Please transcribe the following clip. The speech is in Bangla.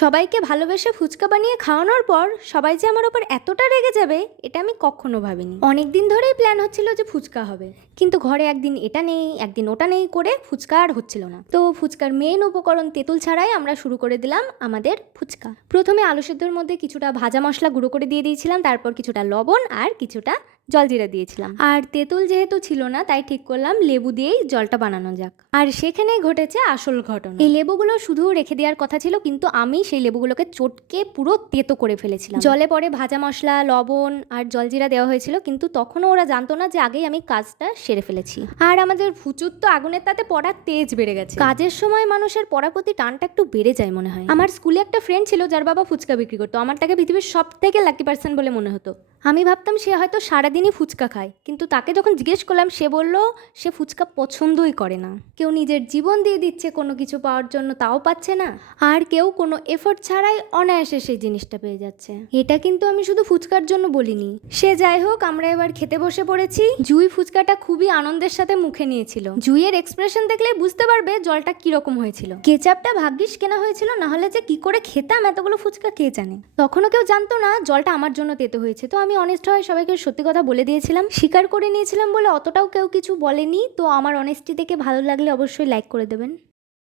সবাইকে ভালোবেসে ফুচকা বানিয়ে খাওয়ানোর পর সবাই যে আমার ওপর এতটা রেগে যাবে এটা আমি কখনো ভাবিনি। অনেক দিন ধরেই প্ল্যান হচ্ছিল যে ফুচকা হবে, কিন্তু ঘরে একদিন এটা নেই একদিন ওটা নেই করে ফুচকা আর হচ্ছিল না। তো ফুচকার মেইন উপকরণ তেঁতুল ছাড়াই আমরা শুরু করে দিলাম আমাদের ফুচকা। প্রথমে আলু সেদ্ধর মধ্যে কিছুটা ভাজা মশলা গুঁড়ো করে দিয়ে দিয়েছিলাম, তারপর কিছুটা লবণ আর কিছুটা জলজিরা দিয়েছিলাম। আর তেঁতুল যেহেতু ছিল না তাই ঠিক করলাম লেবু দিয়েই জলটা বানানো যাক। আর সেখানেই ঘটেছে আসল ঘটনা। এই লেবুগুলো শুধু রেখে দেওয়ার কথা ছিল, কিন্তু আমি সেই লেবুগুলোকে চটকে পুরো তেতো করে ফেলেছিলাম। জলে পরে ভাজা মশলা, লবণ আর জলজিরা দেওয়া হয়েছিল, কিন্তু তখনও ওরা জানতো না যে আগেই আমি কাজটা সেরে ফেলেছি। আর আমাদের ফুচুর তো আগুনের তাতে পড়ার তেজ বেড়ে গেছে। কাজের সময় মানুষের পড়ার প্রতি টানটা একটু বেড়ে যায় মনে হয়। আমার স্কুলে একটা ফ্রেন্ড ছিল যার বাবা ফুচকা বিক্রি করতো। আমার তাকে পৃথিবীর সব থেকে লাকি পার্সন বলে মনে হতো। আমি ভাবতাম সে হয়তো সারাদিনই ফুচকা খায়, কিন্তু তাকে যখন জিজ্ঞেস করলাম সে বলল সে ফুচকা পছন্দই করে না। কেউ নিজের জীবন দিয়ে দিচ্ছে কোনো কিছু পাওয়ার জন্য, তাও পাচ্ছে না। আর কেউ কোনো এফোর্ট ছাড়াই অনায়াসে সেই জিনিসটা পেয়ে যাচ্ছে। এটা কিন্তু আমি শুধু ফুচকার জন্য বলিনি। সে যাই হোক, আমরা এবার খেতে বসে পড়েছি। জুই ফুচকাটা খুবই আনন্দের সাথে মুখে নিয়েছিল। জুইয়ের এক্সপ্রেশন দেখলে বুঝতে পারবে জলটা কিরকম হয়েছিল। কেচাপটা ভাগ্যিস কেনা হয়েছিল, নাহলে যে কি করে খেতাম এতগুলো ফুচকা কে জানে। তখনও কেউ জানতো না জলটা আমার জন্য তেতো হয়েছে। তো আমি অনেস্ট হয়ে সবাইকে সত্যি কথা বলে দিয়েছিলাম, স্বীকার করে নিয়েছিলাম বলে অতটাও কেউ কিছু বলেনি। তো আমার অনেস্টি দেখে ভালো লাগলে অবশ্যই লাইক করে দেবেন।